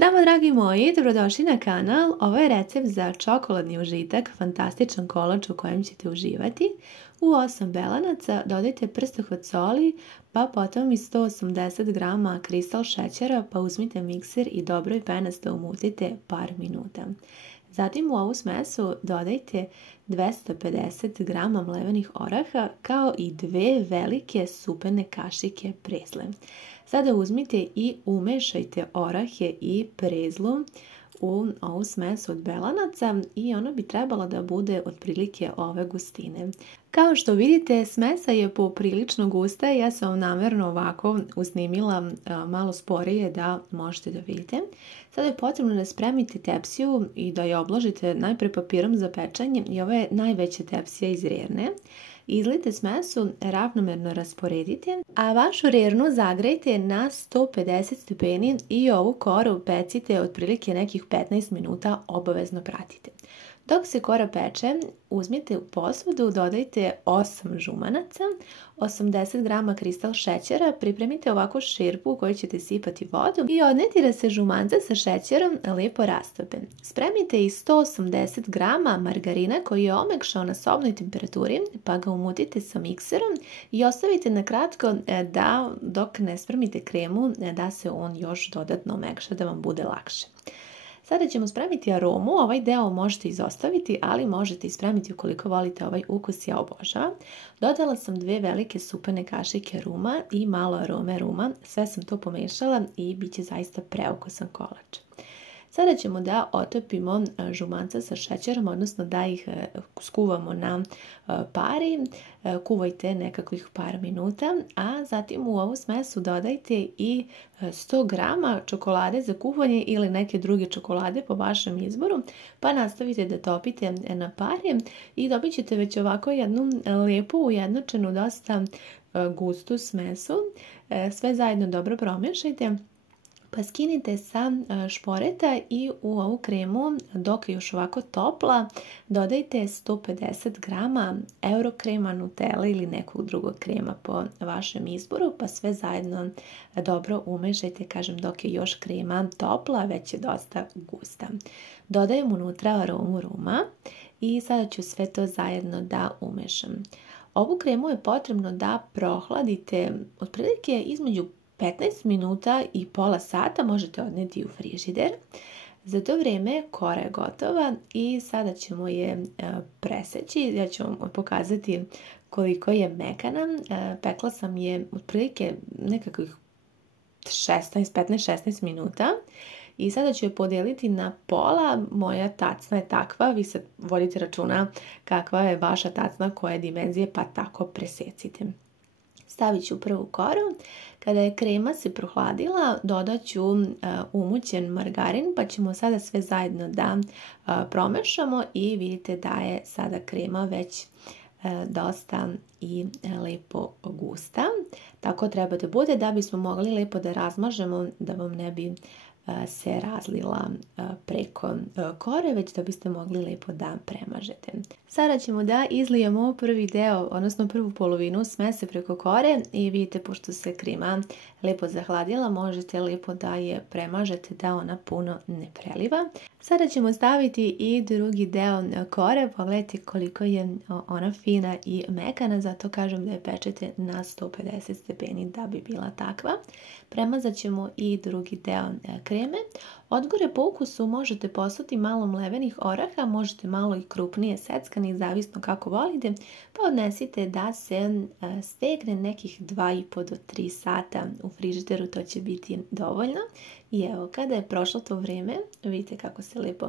Zdravo dragi moji, dobrodošli na kanal. Ovo je recept za čokoladni užitak, fantastičan kolač u kojem ćete uživati. U 8 belanaca dodajte prstohvat soli, pa potom i 180 g kristal šećera, pa uzmite mikser i dobro i penasto umutite par minuta. Zatim u ovu smesu dodajte 250 g mlevenih oraha kao i 2 velike supene kašike prezle. Sada uzmite i umešajte orahe i prezlu u ovu smesu od belanaca i ona bi trebala da bude otprilike ove gustine. Kao što vidite, smesa je poprilično gusta i ja sam vam namjerno ovako usnimila malo sporije da možete da vidite. Sada je potrebno da spremite tepsiju i da je obložite najpre papirom za pečenje i ovo je najveća tepsija iz rerne. Izlijte smesu, ravnomerno rasporedite, a vašu rernu zagrejte na 150 stepeni i ovu koru pecite otprilike nekih 15 minuta, obavezno pratite. Dok se kora peče, uzmite u posudu, dodajte 8 žumanaca, 80 g kristal šećera, pripremite ovako širpu u kojoj ćete sipati vodu i odneti da se žumanca sa šećerom lijepo rastope. Spremite i 180 g margarina koji je omekšao na sobnoj temperaturi, pa ga umutite sa mikserom i ostavite na kratko da dok ne spremite kremu da se on još dodatno omekša, da vam bude lakše. Sada ćemo spremiti aromu, ovaj deo možete izostaviti, ali možete i spremiti ukoliko volite ovaj ukus, ja obožavam. Dodala sam 2 velike supene kašike ruma i malo arome ruma, sve sam to pomešala i bit će zaista preukusan kolač. Sada ćemo da otopimo žumanca sa šećerom, odnosno da ih skuvamo na pari, kuvajte nekakvih par minuta, a zatim u ovu smesu dodajte i 100 g čokolade za kuvanje ili neke druge čokolade po vašem izboru, pa nastavite da topite na pari i dobit ćete već ovako jednu lijepu, ujednačenu, dosta gustu smesu. Sve zajedno dobro promješajte. Pa skinite sa šporeta i u ovu kremu, dok je još ovako topla, dodajte 150 g eurokrema, nutella ili nekog drugog krema po vašem izboru, pa sve zajedno dobro umešajte, kažem, dok je još krema topla, već je dosta gusta. Dodajem unutra aromu ruma i sada ću sve to zajedno da umešam. Ovu kremu je potrebno da prohladite otprilike između 15 minuta i pola sata, možete odneti u frižider. Za to vrijeme kora je gotova i sada ćemo je preseći. Ja ću vam pokazati koliko je mekana. Pekla sam je otprilike nekakvih 15-16 minuta. I sada ću je podijeliti na pola. Moja tacna je takva, vi sad vodite računa kakva je vaša tacna, koje dimenzije, pa tako presecite. Stavit ću prvu koru. Kada je krema se prohladila, dodat ću umućen margarin, pa ćemo sada sve zajedno da promešamo i vidite da je sada krema već dosta i lepo gusta. Tako treba da bude da bismo mogli lepo da razmažemo, da vam ne bi se razlila preko kore, već da biste mogli lepo da premažete. Sada ćemo da izlijemo prvi deo, odnosno prvu polovinu smese preko kore i vidite, pošto se krema lepo zahladila, možete lepo da je premažete da ona puno ne preliva. Sada ćemo staviti i drugi deo kore, pogledajte koliko je ona fina i mekana, zato kažem da je pečete na 150 stepeni da bi bila takva. Premazat ćemo i drugi deo kreme. Odgore po ukusu možete posuti malo mlevenih oraha, možete malo i krupnije seckanih, zavisno kako volite, pa odnesite da se stegne nekih 2,5 do 3 sata u frižideru, to će biti dovoljno. I evo, kada je prošlo to vrijeme, vidite kako se lepo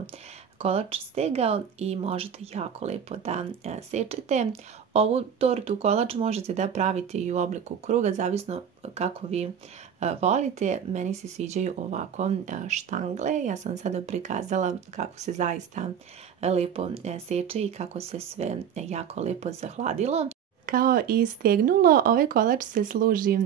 kolač stegao i možete jako lepo da sečete. Ovu tortu kolač možete da pravite i u obliku kruga, zavisno kako vi volite. Meni se sviđaju ovako štangle. Ja sam sada prikazala kako se zaista lepo seče i kako se sve jako lepo zahladilo. Kao i stegnulo, ovaj kolač se služi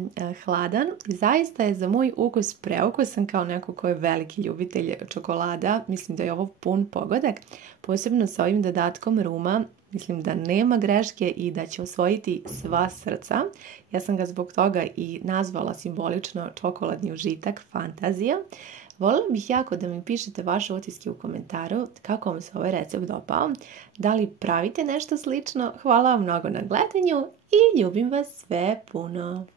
hladan. Zaista je za moj ukus preukusan, kao neko ko je veliki ljubitelj čokolada. Mislim da je ovo pun pogodak, posebno sa ovim dodatkom ruma. Mislim da nema greške i da će osvojiti sva srca. Ja sam ga zbog toga i nazvala simbolično čokoladni užitak, fantazija. Voljela bih jako da mi pišete vaše utiske u komentaru kako vam se ovaj recept dopao, da li pravite nešto slično. Hvala vam mnogo na gledanju i ljubim vas sve puno.